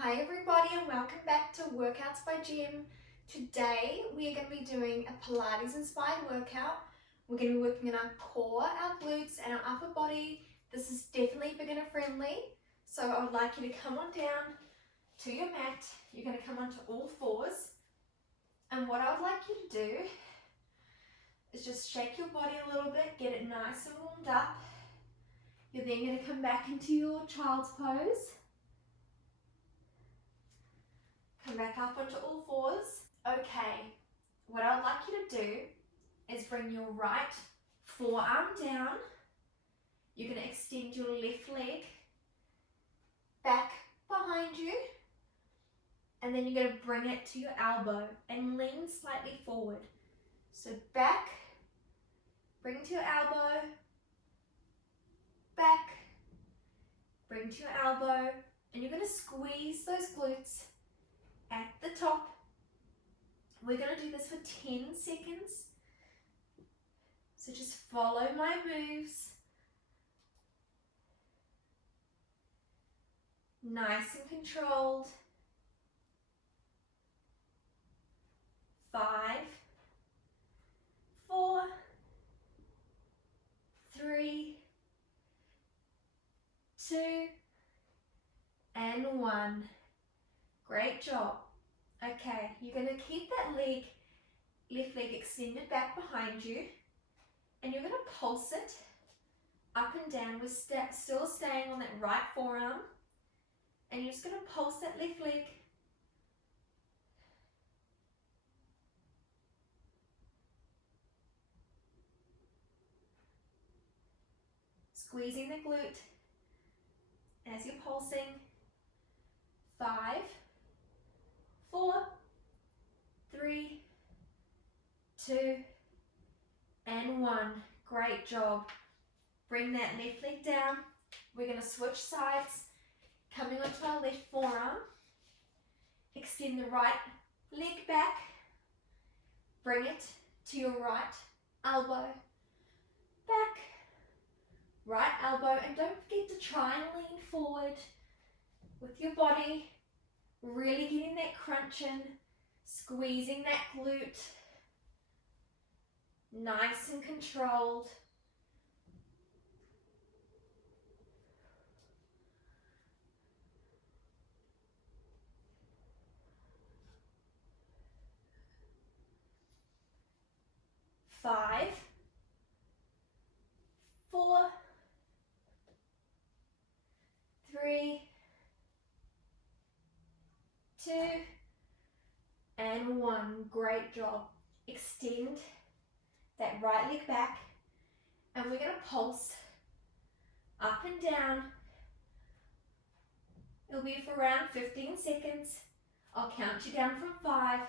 Hi everybody and welcome back to Workouts by Gym. Today we are going to be doing a Pilates inspired workout. We're going to be working on our core, our glutes and our upper body. This is definitely beginner friendly. So I would like you to come on down to your mat. You're going to come onto all fours. And what I would like you to do is just shake your body a little bit, get it nice and warmed up. You're then going to come back into your child's pose. Come back up onto all fours. Okay, what I'd like you to do is bring your right forearm down. You're going to extend your left leg back behind you. And then you're going to bring it to your elbow and lean slightly forward. So back, bring to your elbow, back, bring to your elbow, and you're going to squeeze those glutes at the top. We're going to do this for 10 seconds. So just follow my moves. Nice and controlled. 5, 4, 3, 2, and 1. Great job. Okay, you're going to keep that left leg extended back behind you, and you're going to pulse it up and down. We're still staying on that right forearm, and you're just going to pulse that left leg. Squeezing the glute as you're pulsing. 5, 4, 3, 2, and 1. Great job. Bring that left leg down. We're going to switch sides. Coming onto our left forearm. Extend the right leg back. Bring it to your right elbow. Back. Right elbow. And don't forget to try and lean forward with your body. Really getting that crunch in. Squeezing that glute. Nice and controlled. Five, 4, 3, 2, and 1. Great job. Extend that right leg back, and we're going to pulse up and down. It'll be for around 15 seconds. I'll count you down from 5,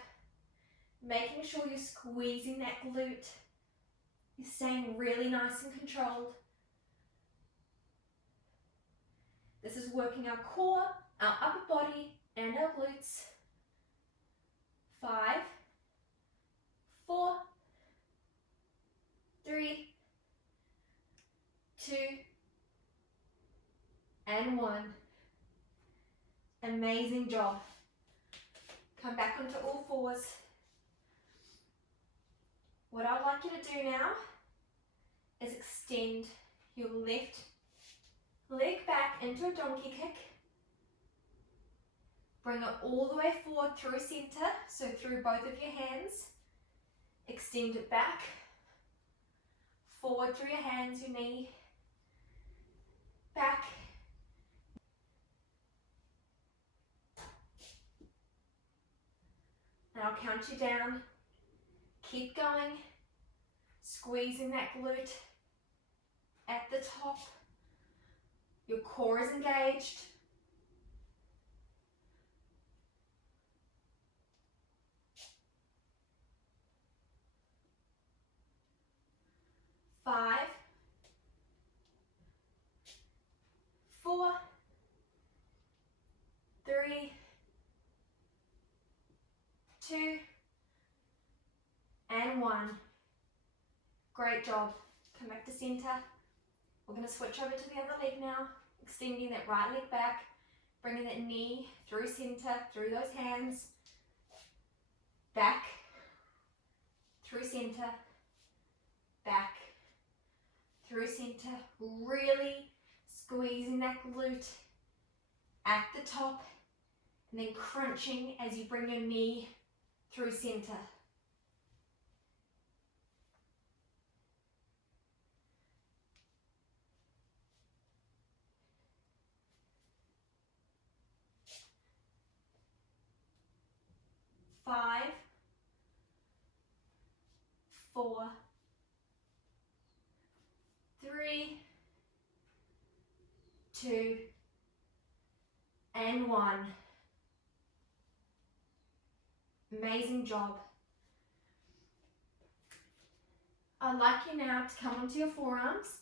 making sure you're squeezing that glute. You're staying really nice and controlled. This is working our core, our upper body, and our glutes. 5, 4, 3, 2, and 1. Amazing job. Come back onto all fours. What I'd like you to do now is extend your left leg back into a donkey kick. Bring it all the way forward through center, so through both of your hands. Extend it back, forward through your hands, your knee, back. And I'll count you down. Keep going, squeezing that glute at the top. Your core is engaged. 5, 4, 3, 2, and 1. Great job. Come back to center. We're going to switch over to the other leg now, extending that right leg back. Bringing that knee through center, through those hands, back, through center, back, through center, really squeezing that glute at the top, and then crunching as you bring your knee through center. Five, 4, 3, 2, and 1. Amazing job. I'd like you now to come onto your forearms,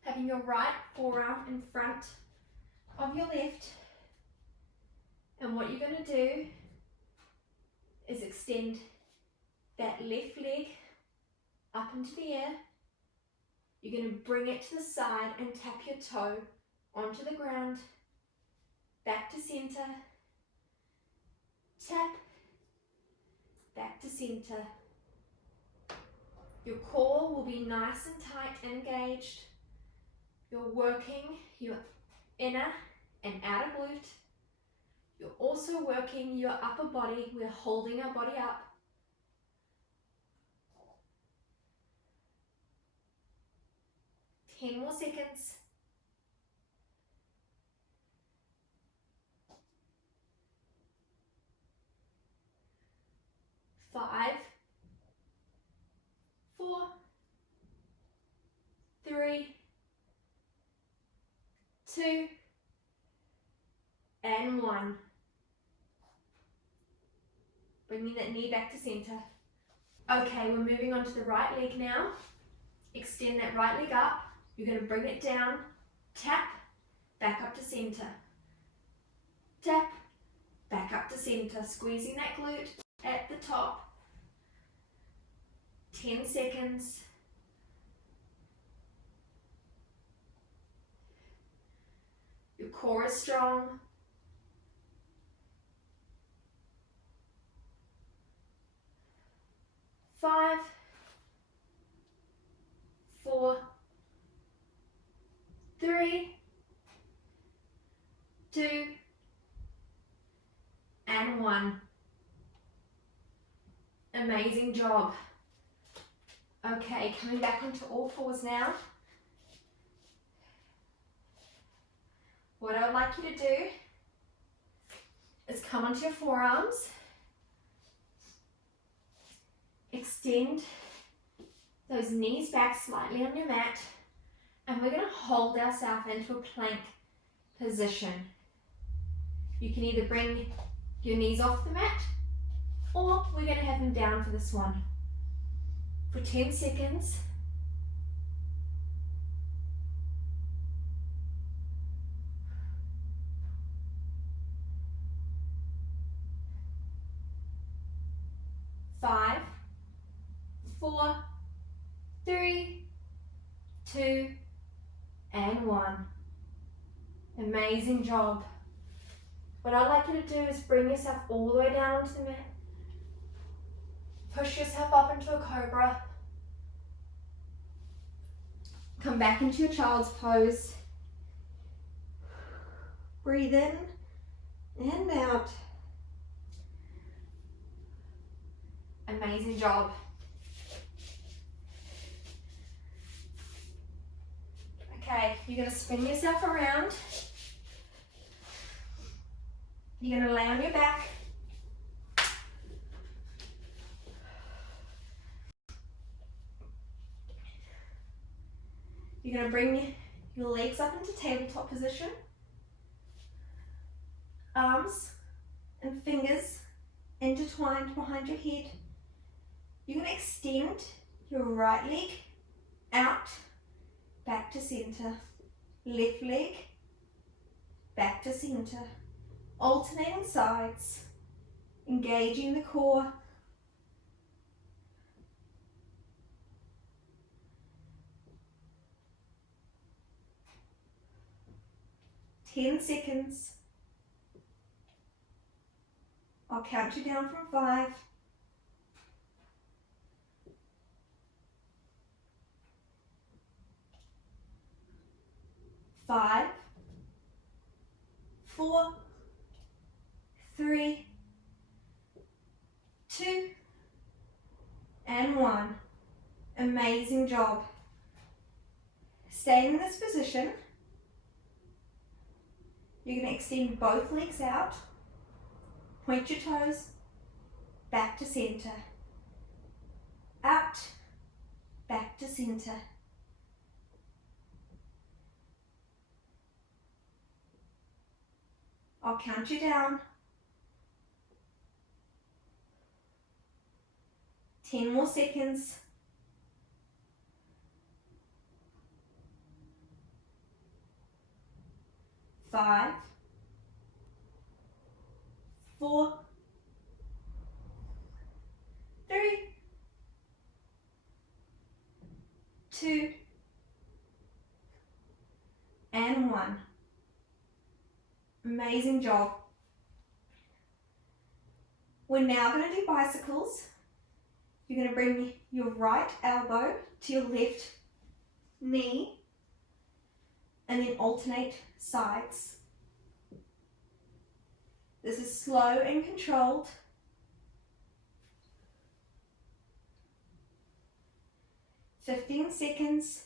having your right forearm in front of your left. And what you're going to do is extend that left leg up into the air. You're going to bring it to the side and tap your toe onto the ground, back to center, tap, back to center. Your core will be nice and tight and engaged. You're working your inner and outer glute. You're also working your upper body. We're holding our body up. Ten more seconds. 5, 4, 3, 2, and 1. Bringing that knee back to center. Okay, we're moving on to the right leg now. Extend that right leg up. You're going to bring it down, tap, back up to center. Tap, back up to center. Squeezing that glute at the top. 10 seconds. Your core is strong. 5, 4, 3, 2, and 1. Amazing job. Okay, coming back onto all fours now. What I would like you to do is come onto your forearms, extend those knees back slightly on your mat, and we're going to hold ourselves into a plank position. You can either bring your knees off the mat, or we're going to have them down for this one. For 10 seconds. 5, 4, 3, 2, and 1. Amazing job. What I'd like you to do is bring yourself all the way down onto the mat. Push yourself up into a cobra. Come back into your child's pose. Breathe in and out. Amazing job. Okay, you're going to spin yourself around. You're going to lay on your back. You're going to bring your legs up into tabletop position. Arms and fingers intertwined behind your head. You're going to extend your right leg out, back to center. Left leg, back to center. Alternating sides, engaging the core. 10 seconds. I'll count you down from 5. 5, 4, 3, 2, and 1. Amazing job. Staying in this position, you're going to extend both legs out, point your toes, back to center, out, back to center. I'll count you down. 10 more seconds. 5, 4, 3, 2, and 1. Amazing job. We're now going to do bicycles. You're going to bring your right elbow to your left knee and then alternate sides. This is slow and controlled. 15 seconds.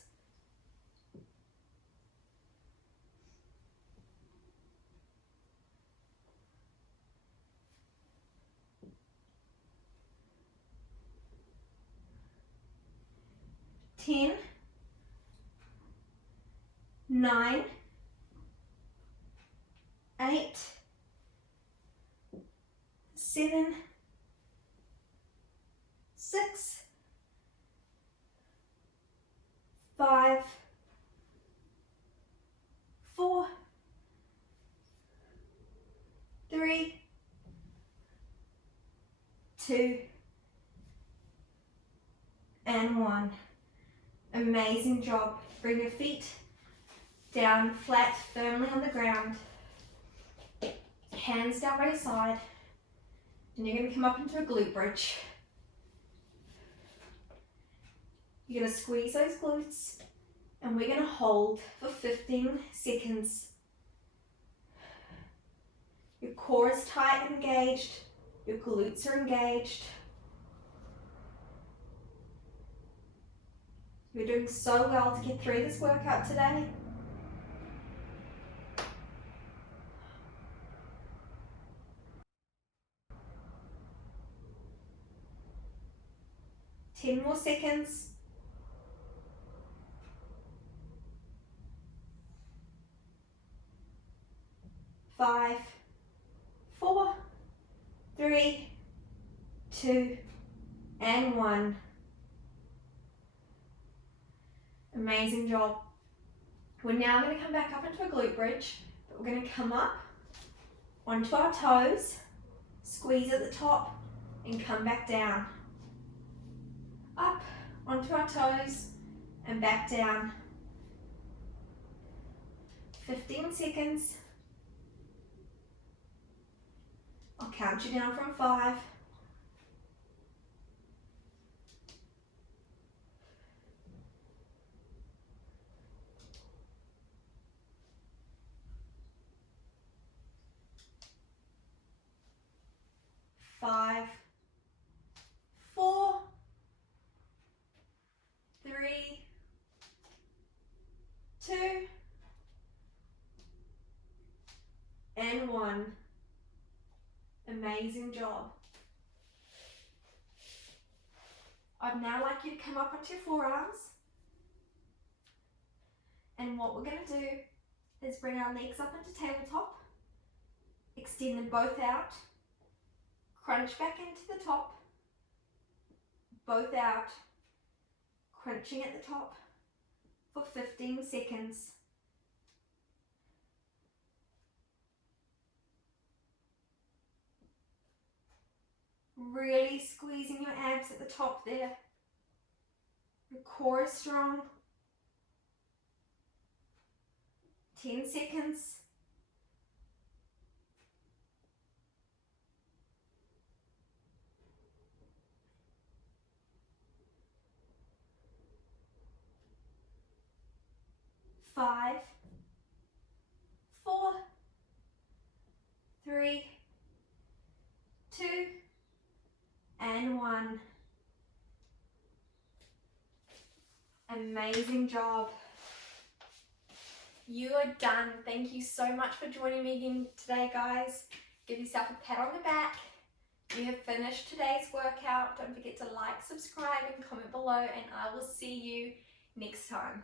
10, 9, 8, 7, 6, 5, 4, 3, 2, and 1. Amazing job. Bring your feet down flat, firmly on the ground. Hands down by your side. And you're going to come up into a glute bridge. You're going to squeeze those glutes. And we're going to hold for 15 seconds. Your core is tight and engaged. Your glutes are engaged. You're doing so well to get through this workout today. Ten more seconds. 5, 4, 3, 2, and 1. Amazing job. We're now going to come back up into a glute bridge, but we're going to come up onto our toes, squeeze at the top, and come back down. Up onto our toes and back down. 15 seconds. I'll count you down from 5. 5, 4, 3, 2, and 1. Amazing job. I'd now like you to come up onto your forearms. And what we're going to do is bring our legs up into tabletop, extend them both out, crunch back into the top, both out, crunching at the top for 15 seconds. Really squeezing your abs at the top there. Your core is strong. 10 seconds. 1. Amazing job. You are done. Thank you so much for joining me again today, guys. Give yourself a pat on the back. You have finished today's workout. Don't forget to like, subscribe, and comment below, and I will see you next time.